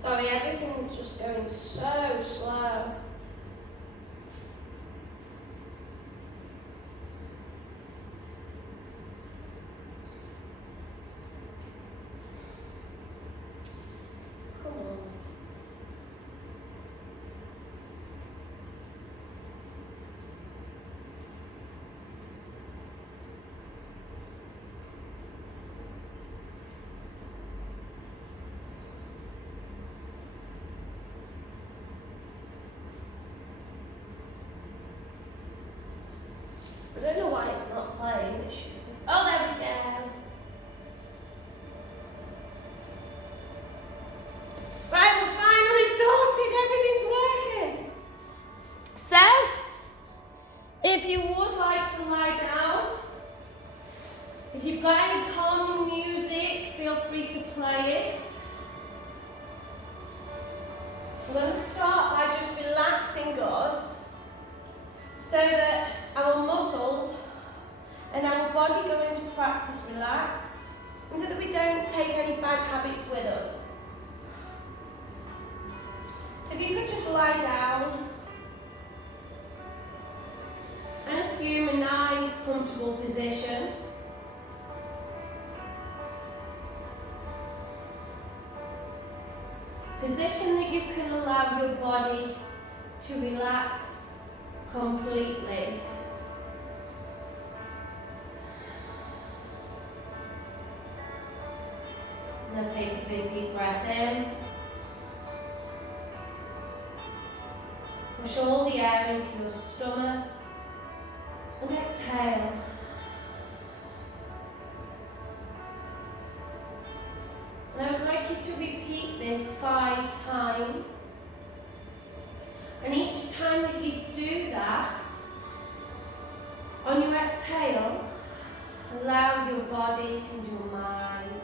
Sorry, everything's just going so slow. Come on. I don't know why it's not playing. It should be. Oh, there we go. Right, we're finally sorted. Everything's working. So, if you would like to lie down, if you've got any calming music, feel free to play it. I'm going to start by just relaxing us so that our muscles and our body go into practice relaxed, and so that we don't take any bad habits with us. So if you could just lie down and assume a nice, comfortable position. Position that you can allow your body to relax completely. Now take a big deep breath in. Push all the air into your stomach and exhale. And I would like you to repeat this 5 times. And each time that you do that, on your exhale, allow your body and your mind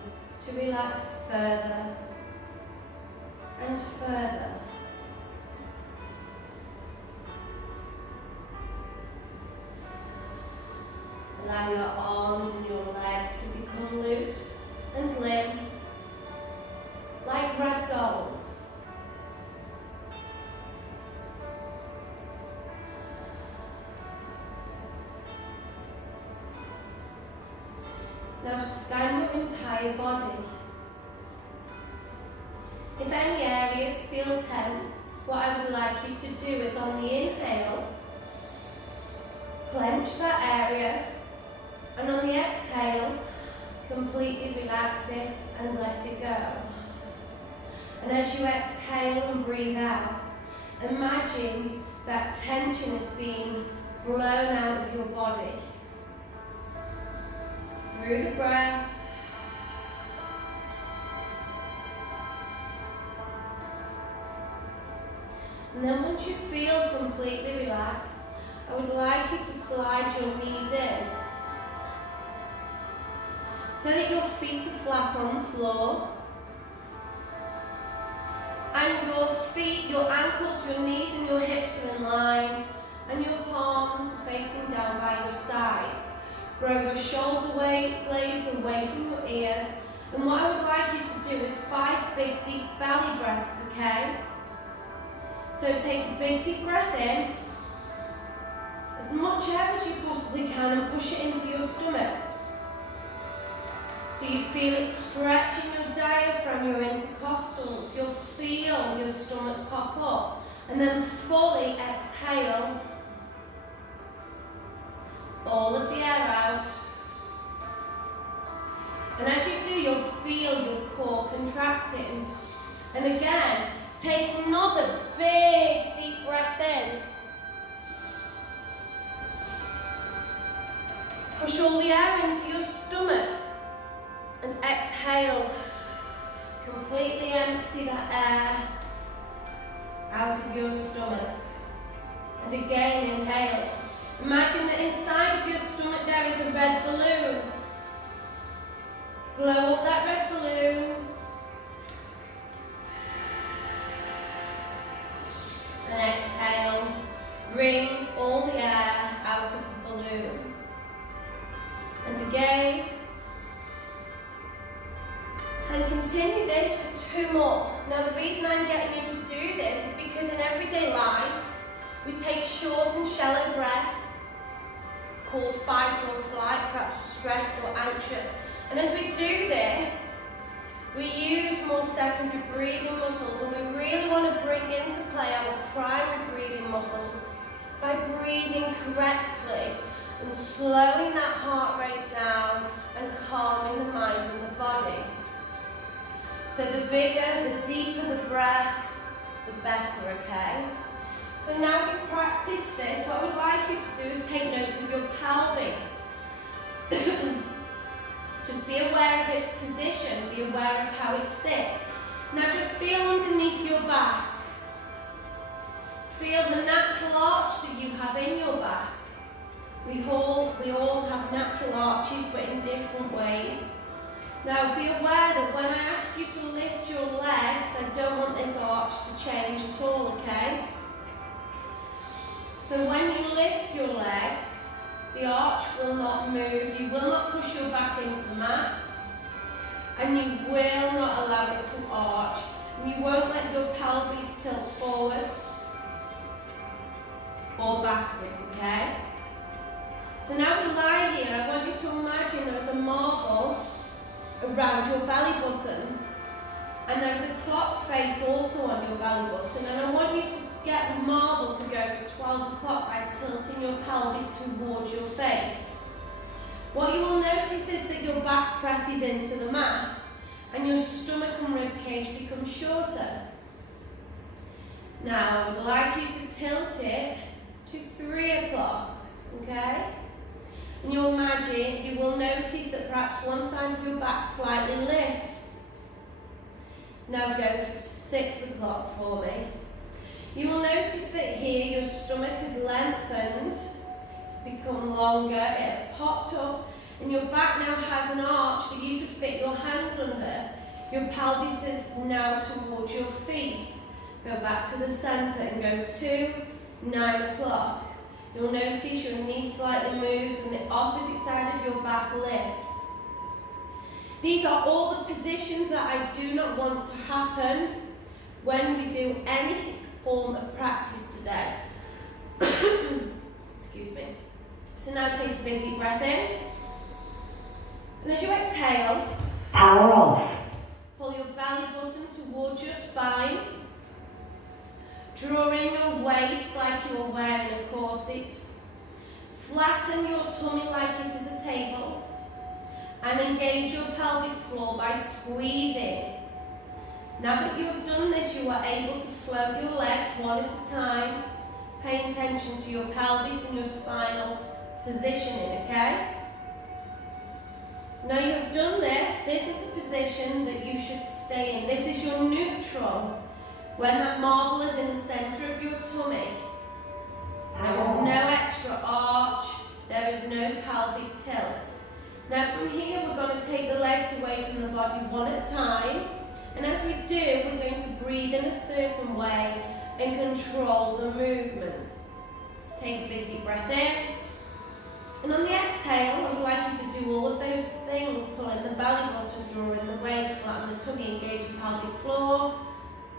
to relax further and further. Allow your arms and your legs to become loose and limp, like rag dolls. Now scan your entire body. If any areas feel tense, what I would like you to do is on the inhale, clench that area, and on the exhale, completely relax it and let it go. And as you exhale and breathe out, imagine that tension is being blown out of your body. Through the breath. And then once you feel completely relaxed, I would like you to slide your knees in so that your feet are flat on the floor. And your feet, your ankles, your knees and your hips are in line, and your palms are facing down by your sides. Grow your shoulder blades away from your ears, and what I would like you to do is 5 big deep belly breaths, okay? So take a big deep breath in, as much air as you possibly can, and push it into your stomach. So you feel it stretching your diaphragm, your intercostals. You'll feel your stomach pop up, and then fully exhale all of the air out. And as you do, you'll feel your core contracting. And again, take another big deep breath in. Push all the air into your stomach. And exhale. Completely empty that air out of your stomach. And again, inhale. Imagine that inside of your stomach there is a red balloon. Blow up that red balloon. And exhale. Bring all the air out of the balloon. And again. And continue this for 2 more. Now the reason I'm getting you to do this is because in everyday life, we take short and shallow breaths. It's called fight or flight, perhaps we're stressed or anxious. And as we do this, we use more secondary breathing muscles, and we really want to bring into play our primary breathing muscles by breathing correctly and slowing that heart rate down and calming the mind and the body. So the bigger, the deeper the breath, the better, okay? So now we practice this, what I would like you to do is take note of your pelvis. Just be aware of its position, be aware of how it sits. Now just feel underneath your back. Feel the natural arch that you have in your back. We all have natural arches, but in different ways. Now be aware that when I ask you to lift your legs, I don't want this arch to change at all, okay? So when you lift your legs, the arch will not move, you will not push your back into the mat, and you will not allow it to arch, and you won't let your pelvis tilt forwards or backwards, okay? So now we lie here, I want you to imagine there is a marble around your belly button, and there is a clock face also on your belly button, and I want you to get the marble to go to 12 o'clock by tilting your pelvis towards your face. What you will notice is that your back presses into the mat and your stomach and rib cage become shorter. Now I would like you to tilt it to 3 o'clock, okay? And you'll imagine, you will notice that perhaps one side of your back slightly lifts. Now go to 6 o'clock for me. You will notice that here your stomach has lengthened, it's become longer, it has popped up, and your back now has an arch that you could fit your hands under. Your pelvis is now towards your feet. Go back to the centre and go to 9 o'clock. You'll notice your knee slightly moves and the opposite side of your back lifts. These are all the positions that I do not want to happen when we do any form of practice today. Excuse me. So now take a big deep breath in. And as you exhale, power off. Pull your belly button towards your spine. Draw in your waist like you are wearing a corset. Flatten your tummy like it is a table. And engage your pelvic floor by squeezing. Now that you have done this, you are able to float your legs one at a time. Pay attention to your pelvis and your spinal positioning, okay? Now you have done this, this is the position that you should stay in. This is your neutral. When that marble is in the centre of your tummy, there is no extra arch, there is no pelvic tilt. Now from here we're going to take the legs away from the body one at a time, and as we do, we're going to breathe in a certain way and control the movement. So take a big deep breath in, and on the exhale, I would like you to do all of those things. Pull in the belly button, draw in the waist, flatten the tummy, engage the pelvic floor.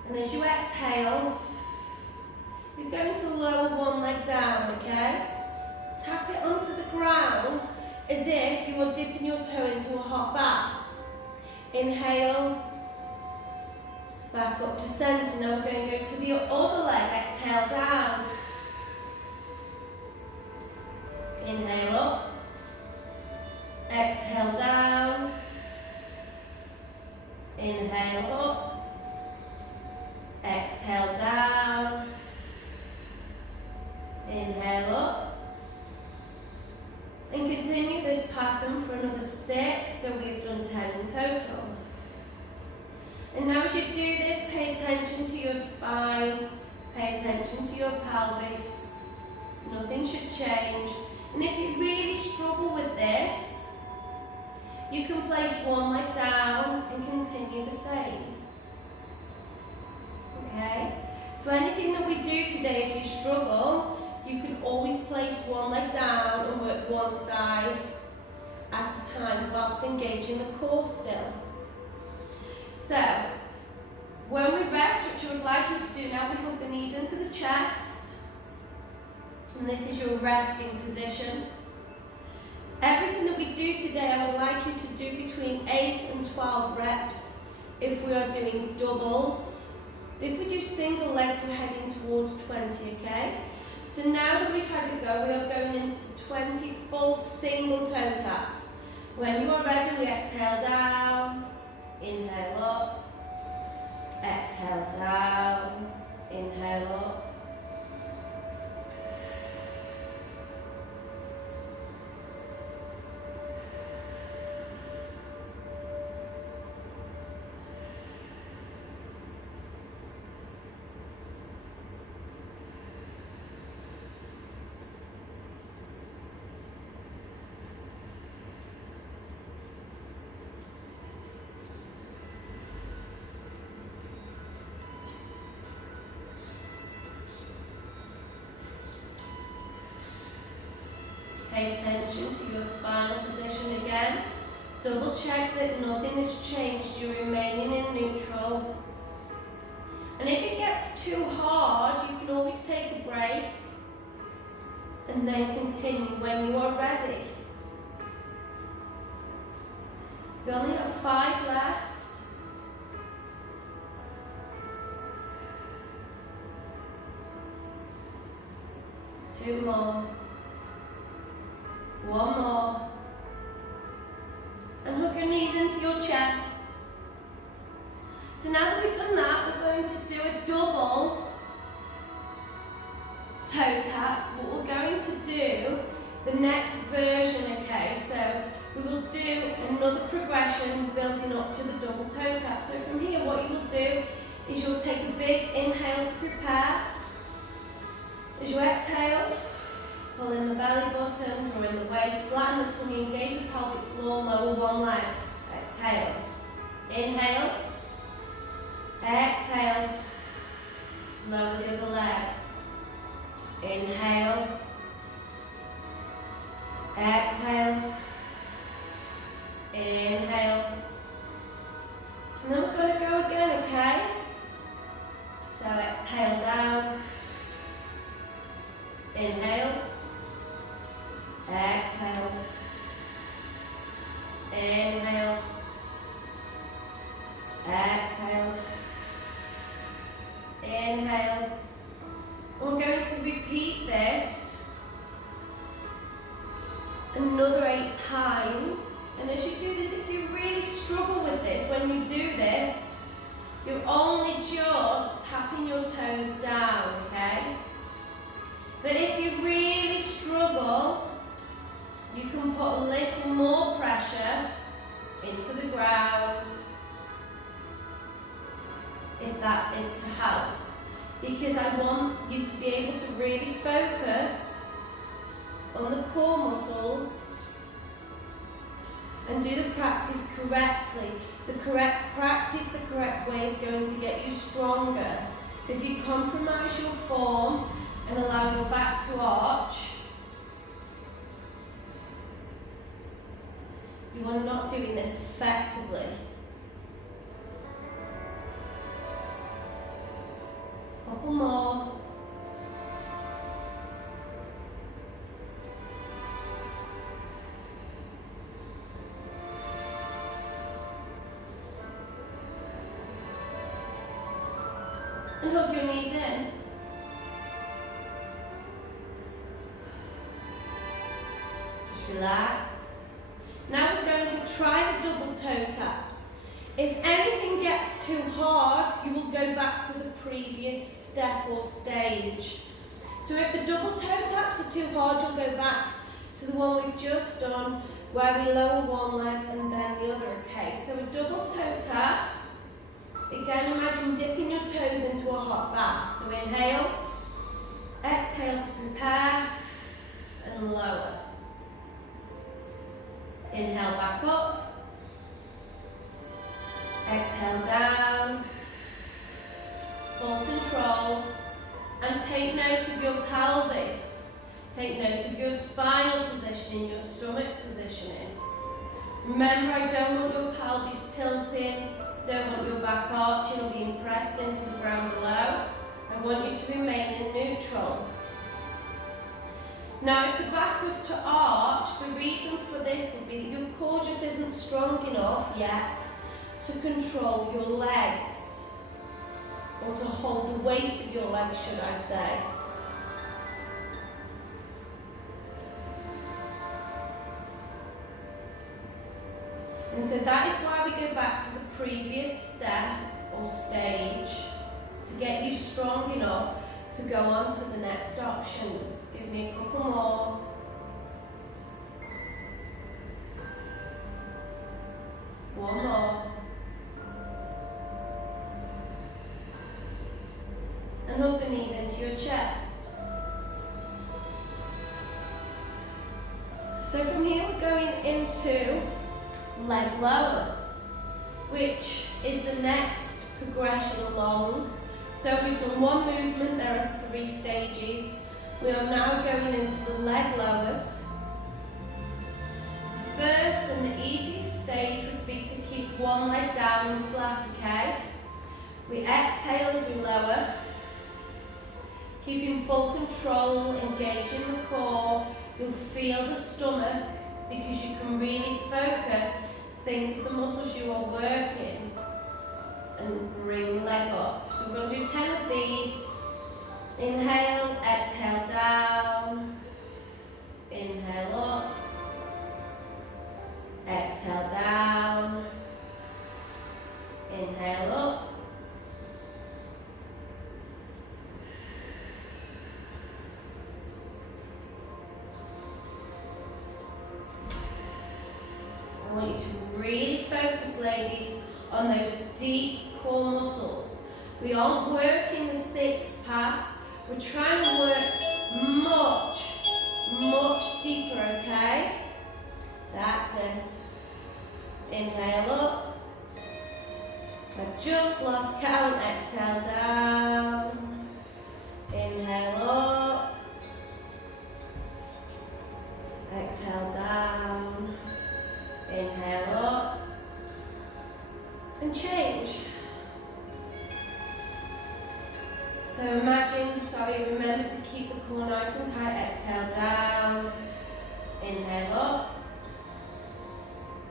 And as you exhale, you're going to lower one leg down, okay? Tap it onto the ground as if you were dipping your toe into a hot bath. Inhale, back up to centre. Now we're going to go to the other leg. Exhale down. Inhale up. Exhale down. Inhale up. Exhale down. Inhale up. And continue this pattern for another 6, so we've done 10 in total. And now as you do this, pay attention to your spine, pay attention to your pelvis. Nothing should change. And if you really struggle with this, you can place one leg down and continue the same. Okay? So anything that we do today, if you struggle, you can always place one leg down and work one side at a time whilst engaging the core still. which I would like you to do now, we hug the knees into the chest. And this is your resting position. Everything that we do today, I would like you to do between 8 and 12 reps if we are doing doubles. If we do single legs, we're heading towards 20, okay? So now that we've had a go, we are going into 20 full single toe taps. When you are ready, we exhale down, inhale up, exhale down, inhale up. Pay attention to your spinal position again. Double check that nothing has changed. You're remaining in neutral. And if it gets too hard, you can always take a break and then continue when you are ready. We only have 5 left. Two more. One more. And hug your knees into your chest. So now that we've done that, we're going to do a double toe tap. What we're going to do, the next version, okay? So we will do another progression building up to the double toe tap. So from here, what you will do is you'll take a big inhale to prepare. As you exhale, pull in the belly button, draw in the waist, flatten the tummy, engage the pelvic floor, lower one leg. Exhale. Inhale. Exhale. Lower the other leg. Inhale. Exhale. Inhale. And then we're going to go again, okay? So exhale down. Inhale. Exhale. Inhale. Exhale. Inhale. And we're going to repeat this another 8 times. And as you do this, if you really struggle with this, when you do this, you're only just tapping your toes down, okay? But if you really struggle, you can put a little more pressure into the ground, if that is to help. Because I want you to be able to really focus on the core muscles and do the practice correctly. The correct practice, the correct way is going to get you stronger. If you compromise your form and allow your back to arch, you are not doing this effectively. Couple more. And hug your knees in. Just relax. Now we're going to try the double toe taps. If anything gets too hard, you will go back to the previous step or stage. So if the double toe taps are too hard, you'll go back to the one we've just done, where we lower one leg and then the other, okay? So a double toe tap. Again, imagine dipping your toes into a hot bath. So inhale, exhale to prepare, and lower. Inhale back up, exhale down, full control, and take note of your pelvis. Take note of your spinal positioning, your stomach positioning. Remember, I don't want your pelvis tilting, don't want your back back arching or being pressed into the ground below. I want you to remain in neutral. Now, if the back was to arch, the reason for this would be that your core just isn't strong enough yet to control your legs, or to hold the weight of your legs, should I say. And so that is why we go back to the previous step or stage, to get you strong enough to go on to the next options. Give me a couple more. One more. And hug the knees into your chest. So from here we're going into leg lowers, which is the next progression along. So we've done one movement, there are 3 stages. We are now going into the leg lowers. The first and the easiest stage would be to keep one leg down and flat, okay? We exhale as we lower, keeping full control, engaging the core. You'll feel the stomach because you can really focus. Think of the muscles you are working and bring leg up. So we're going to do 10 of these. Inhale, exhale down, inhale up, exhale down, inhale up, I want you to really focus, ladies, on those deep core muscles. We aren't working the 6-pack. We're trying to work much, much deeper, okay? That's it. Inhale up. I've just lost count. Exhale down. Inhale up. Exhale down. Inhale up. And change. So remember to keep the core nice and tight. Exhale down, inhale up,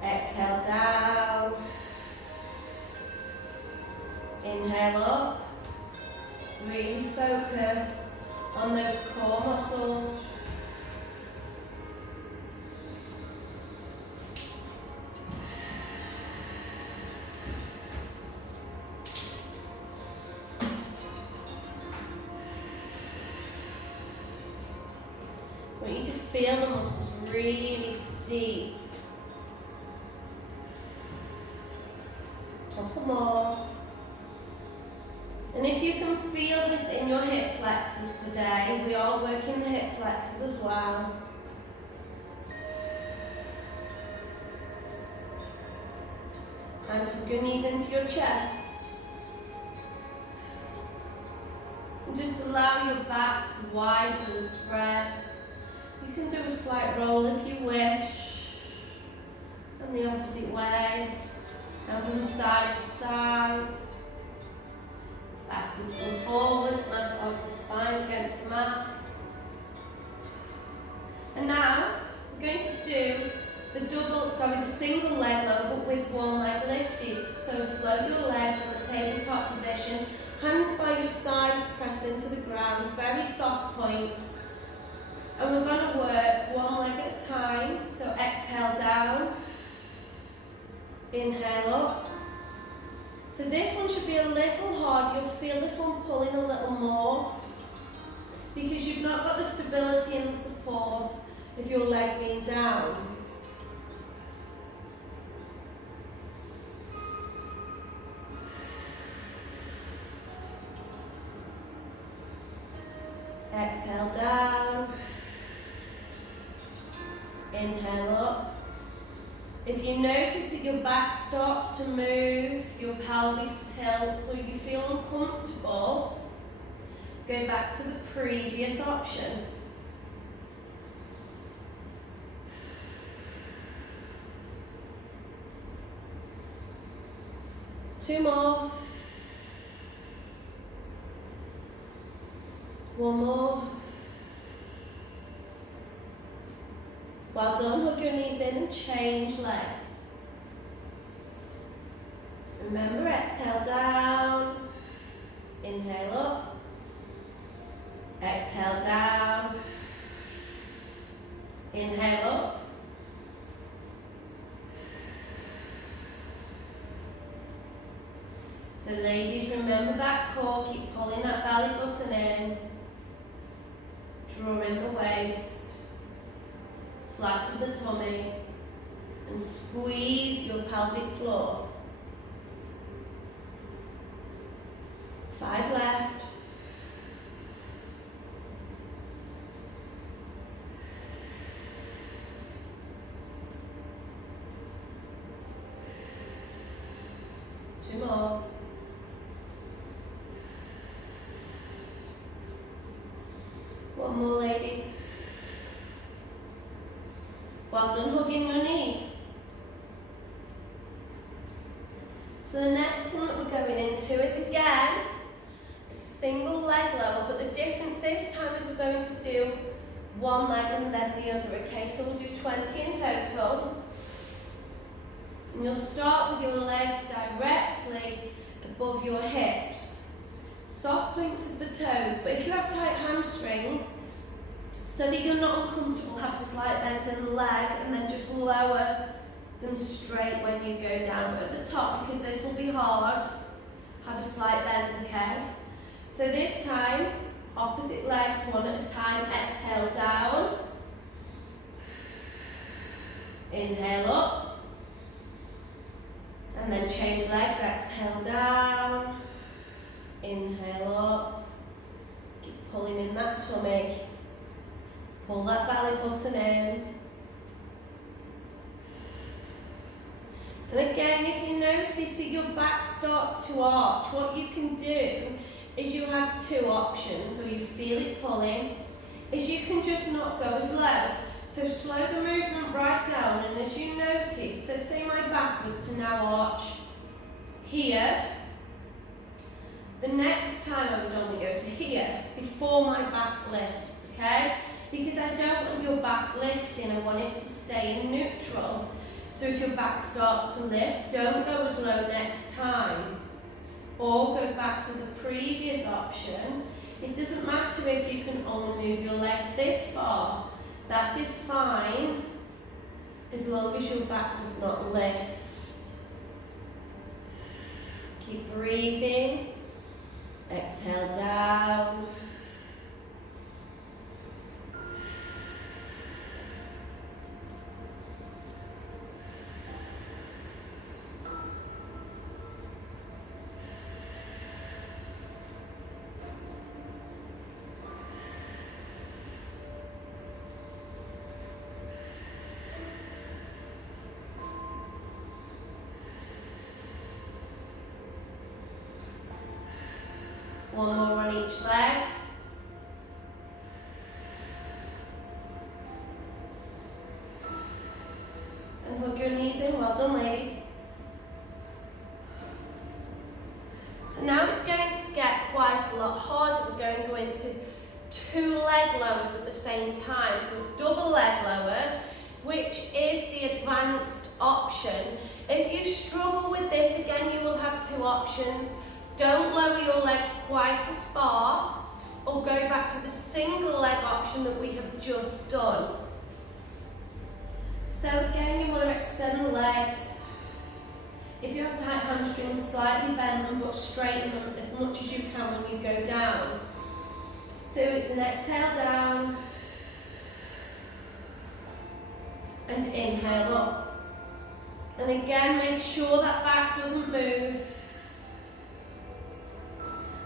exhale down, inhale up. Really focus on those core muscles. I want you to feel the muscles really deep. Couple more. And if you can feel this in your hip flexors today, we are working the hip flexors as well. And hug your knees into your chest. And just allow your back to widen and spread. You can do a slight roll if you wish. And the opposite way. And from side to side. Backwards and forwards. Nice onto spine against the mat. And now we're going to do the single leg low, but with one leg lifted. So float your legs in the tabletop position. Hands by your sides pressed into the ground. Very soft points. And we're going to work one leg at a time. So exhale down, inhale up. So this one should be a little hard. You'll feel this one pulling a little more because you've not got the stability and the support of your leg being down. Exhale down. Inhale up. If you notice that your back starts to move, your pelvis tilts, or you feel uncomfortable, go back to the previous option. 2 more. 1 more. Well done, hug your knees in and change legs. Remember, exhale down, inhale up, exhale down, inhale up. So ladies, remember that core, keep pulling that belly button in, drawing the waist, flatten the tummy, and squeeze your pelvic floor. 5 left. Two more. One more, ladies. Well done, hugging your knees. So the next thing that we're going into is again a single leg lower, but the difference this time is we're going to do one leg and then the other, okay? So we'll do 20 in total. And you'll start with your legs directly above your hips. Soft points of the toes, but if you have tight hamstrings, so that you're not uncomfortable, have a slight bend in the leg and then just lower them straight when you go down. But at the top, because this will be hard, have a slight bend, okay? So this time, opposite legs, one at a time. Exhale down. Inhale up. And then change legs. Exhale down. Inhale up. Keep pulling in that tummy. Pull that belly button in. And again, if you notice that your back starts to arch, what you can do is you have 2 options, or you feel it pulling, is you can just not go as low. So slow the movement right down, and as you notice, so say my back was to now arch here, the next time I would only go to here, before my back lifts, okay? Because I don't want your back lifting, I want it to stay in neutral. So if your back starts to lift, don't go as low next time. Or go back to the previous option. It doesn't matter if you can only move your legs this far. That is fine, as long as your back does not lift. Keep breathing. Exhale down. One more on each leg. And hook your knees in. Well done, ladies. So now it's going to get quite a lot harder. We're going to go into 2 leg lowers at the same time. So double leg lower, which is the advanced option. If you struggle with this, again, you will have 2 options. Don't lower your legs quite as far, or go back to the single leg option that we have just done. So again, you want to extend the legs. If you have tight hamstrings, slightly bend them, but straighten them as much as you can when you go down. So it's an exhale down, and inhale up. And again, make sure that back doesn't move.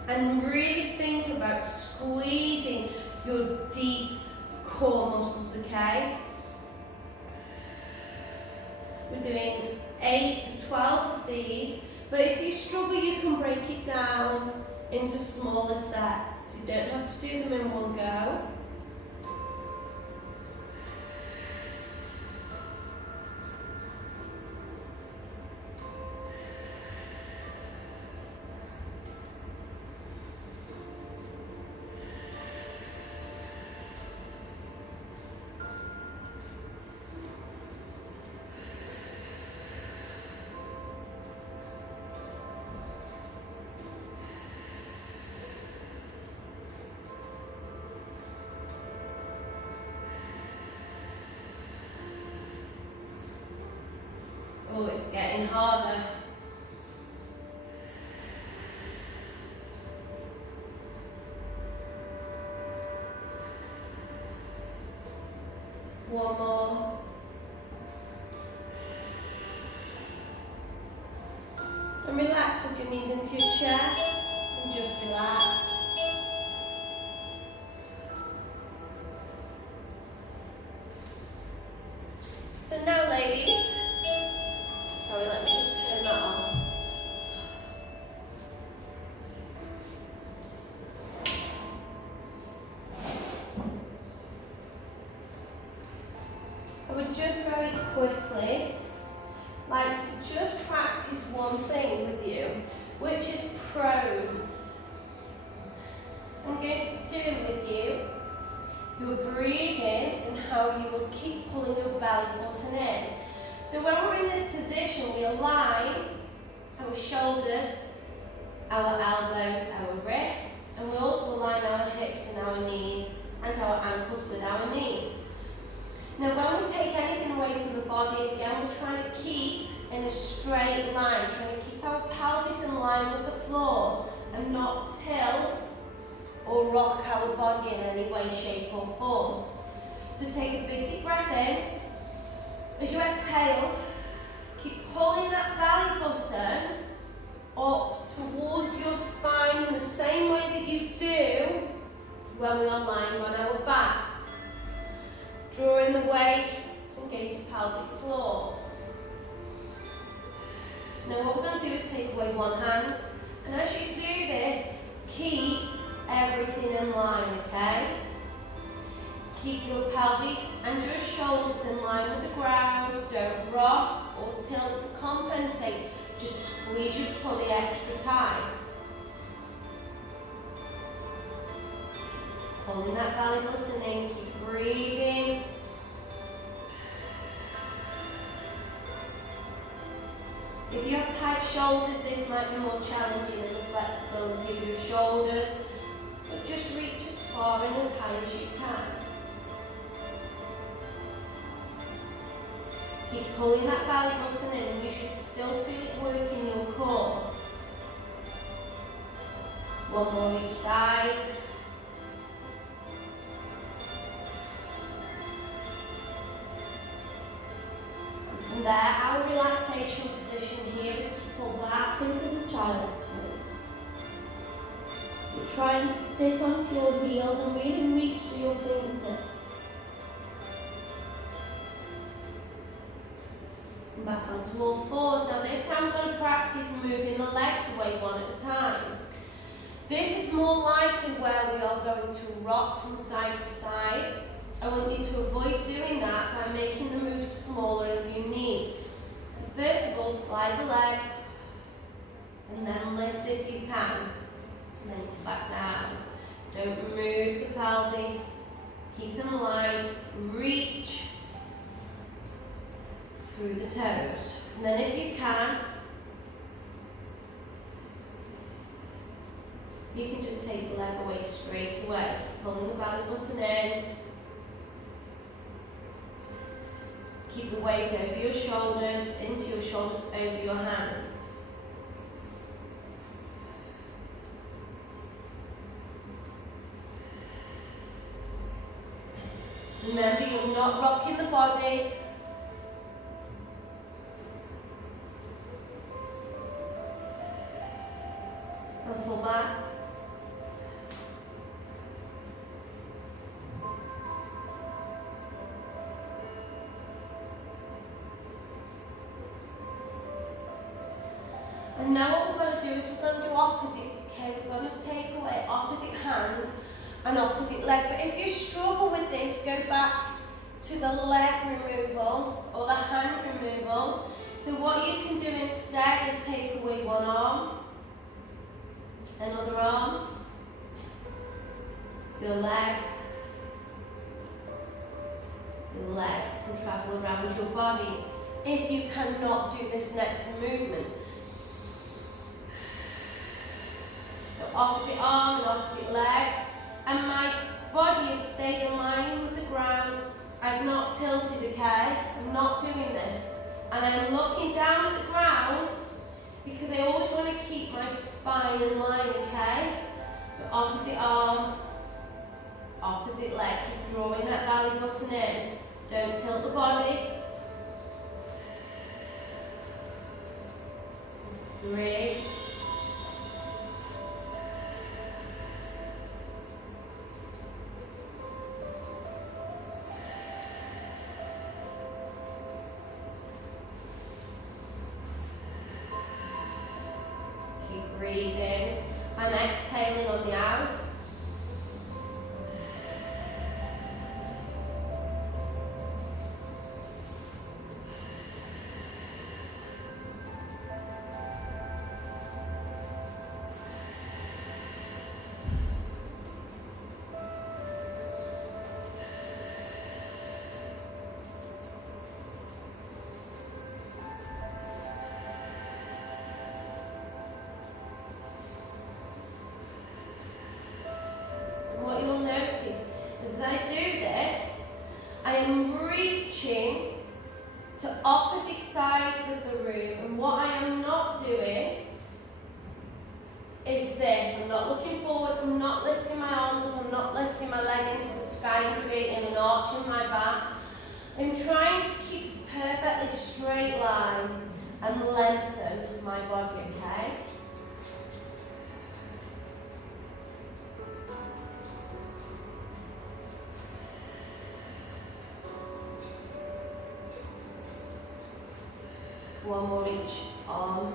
And really think about squeezing your deep core muscles, okay? We're doing 8 to 12 of these, but if you struggle, you can break it down into smaller sets. You don't have to do them in one go. are getting harder. One more. And relax up your knees into your chest and just relax. So now ladies, sorry, let me just turn that on. I would just very quickly like to just practice one thing with you, which is prone. I'm going to do with you your breathing and how you will keep pulling your belly button in. So when we're in this position, we align our shoulders, our elbows, our wrists, and we also align our hips and our knees and our ankles with our knees. Now when we take anything away from the body, again we're trying to keep in a straight line, trying to keep our pelvis in line with the floor and not tilt or rock our body in any way, shape or form. So take a big deep breath in. As you exhale, keep pulling that belly button up towards your spine in the same way that you do when we are lying on our backs. Drawing the waist, engage the pelvic floor. Now what we're going to do is take away one hand, and as you do this, keep everything in line, okay? Keep your pelvis and your shoulders in line with the ground. Don't rock or tilt to compensate. Just squeeze your tummy extra tight. Pulling that belly button in, keep breathing. If you have tight shoulders, this might be more challenging in the flexibility of your shoulders, but just reach as far and as high as you can. Keep pulling that belly button in, and you should still feel it work in your core. One more each side. From there, our relaxation position here is to pull back into the child's pose. You're trying to sit onto your heels and really reach through your fingertips. And back onto all fours. Now this time we're going to practice moving the legs away one at a time. This is more likely where we are going to rock from side to side. I want you to avoid doing that by making the move smaller if you need. So first of all, slide the leg, and then lift if you can. And then come back down. Don't move the pelvis. Keep in line. Reach through the toes. And then if you can, you can just take the leg away straight away. Pulling the belly button in. Keep the weight over your shoulders, into your shoulders, over your hands. Remember, you're not rocking the body. And pull back. And now what we're going to do is we're going to do opposites, okay? We're going to take away opposite hand and opposite leg. But if you struggle with this, go back to the leg removal or the hand removal. So what you can do instead is take away one arm, another arm, your leg, and travel around your body. If you cannot do this next movement. So opposite arm and opposite leg, and my body has stayed in line with the ground. I've not tilted, okay? I'm not doing this. And I'm looking down at the ground because I always want to keep my spine in line, okay? So opposite arm, opposite leg, keep drawing that belly button in. Don't tilt the body. 3. Keep breathing. I'm exhaling on the out. What you'll notice as I do this, I am reaching to opposite sides of the room, and what I am not doing is this. I'm not looking forward, I'm not lifting my arms up, I'm not lifting my leg into the sky and creating an arch in my back. I'm trying to keep a perfectly straight line and lengthen my body, okay? One more each arm.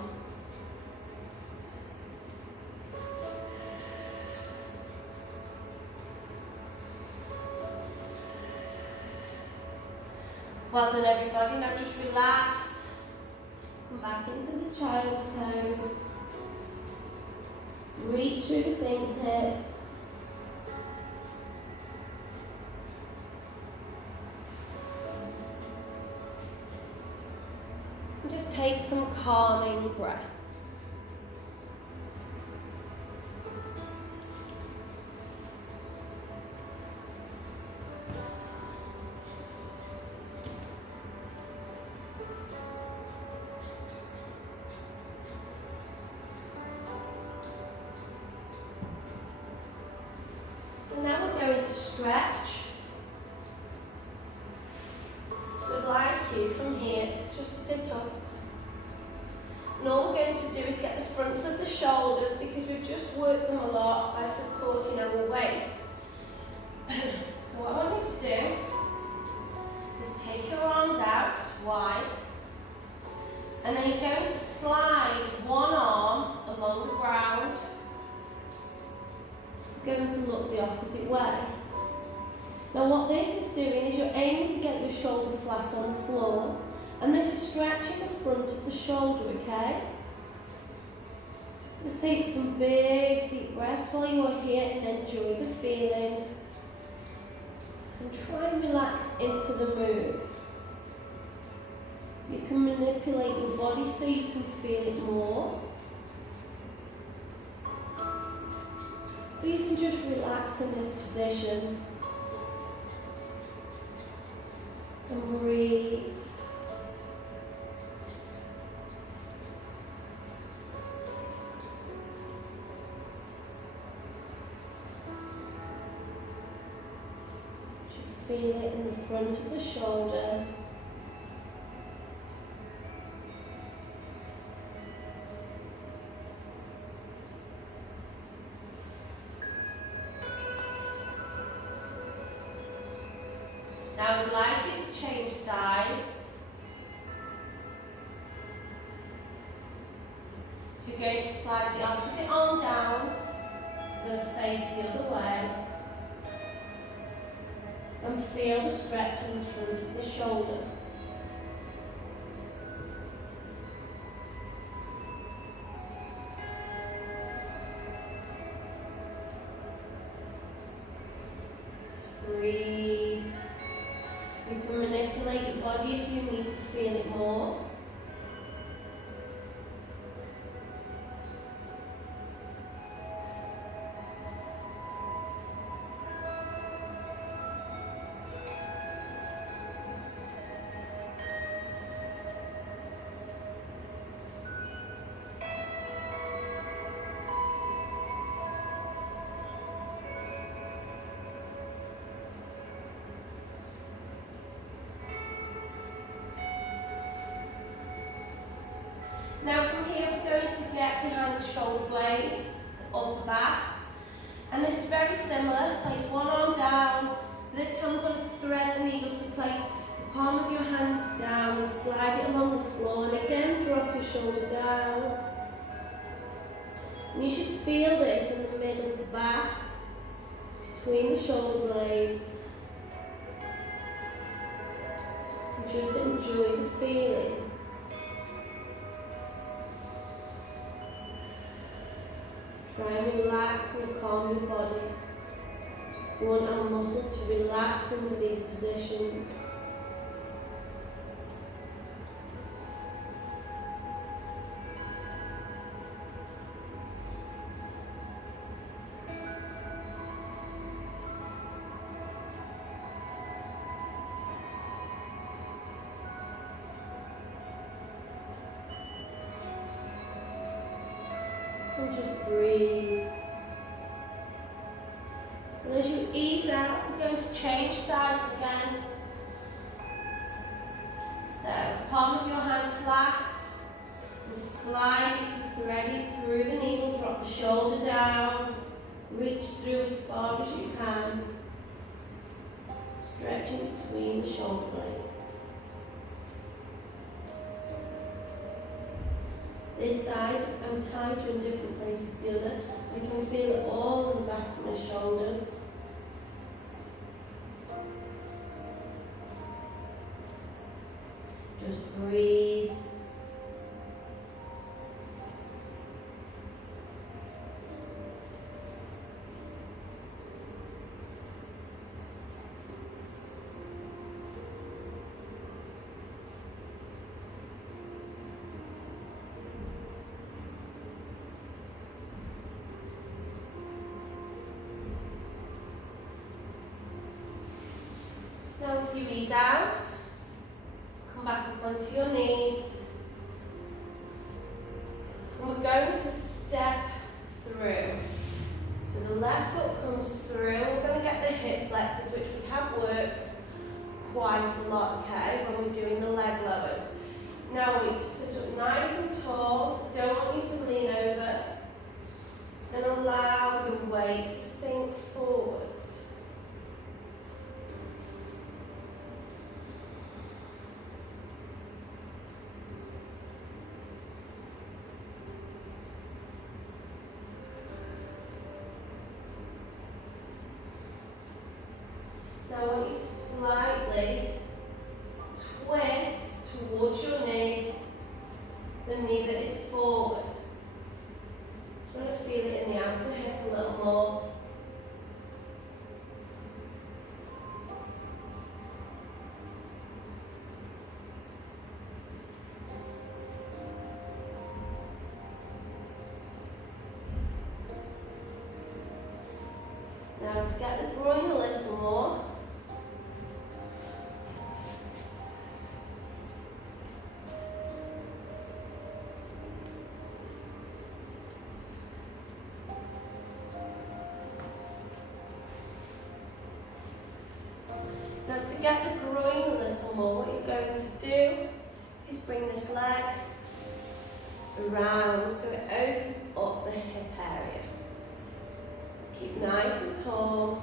Well done everybody, now just relax. Come back into the child's pose. Reach through the fingertips. And just take some calming breaths. So now we're going to stretch. So I'd like you from here to just sit up. And all we're going to do is get the fronts of the shoulders, because we've just worked them a lot by supporting our weight. So what I want you to do is take your arms out wide, and then you're going to slide one arm along the ground. You're going to look the opposite way. Now what this is doing is you're aiming to get your shoulder flat on the floor, and this is stretching the front of the shoulder, okay? Just take some big deep breaths while you are here and enjoy the feeling. And try and relax into the move. You can manipulate your body so you can feel it more. Or you can just relax in this position. And breathe. Feel it in the front of the shoulder. Now I would like you to change sides. So you're going to slide the opposite arm down, then face the other way. And feel the stretch in the front of the shoulder. Breathe. You can manipulate your body if you need to feel it more. you're going to get behind the shoulder blades, upper back. And this is very similar. Place one arm down. This time we're going to thread the needle, so place the palm of your hand down and slide it along the floor. And again, drop your shoulder down. And you should feel this in the middle of the back, between the shoulder blades. And just enjoy the feeling. Try and relax and calm your body. We want our muscles to relax into these positions. And just breathe. And as you ease out, we're going to change sides again. So, palm of your hand flat, and slide it to thread it through the needle, drop the shoulder down, reach through as far as you can, stretching between the shoulder blades. This side, I'm tighter in different places than the other. I can feel it all in the back of my shoulders. Just breathe. Now if you ease out, come back up onto your knees. And we're going to step through. So the left foot comes through. We're going to get the hip flexors, which we have worked quite a lot, okay, when we're doing the leg lowers. Now we need to sit up nice and tall. Don't want you to lean over. And allow your weight to sink forwards. Now I want you to slightly twist towards your knee, the knee that is forward. You want to feel it in the outer hip a little more. Now to get the groin a little more, now to get the groin a little more, what you're going to do is bring this leg around so it opens up the hip area. Keep nice and tall.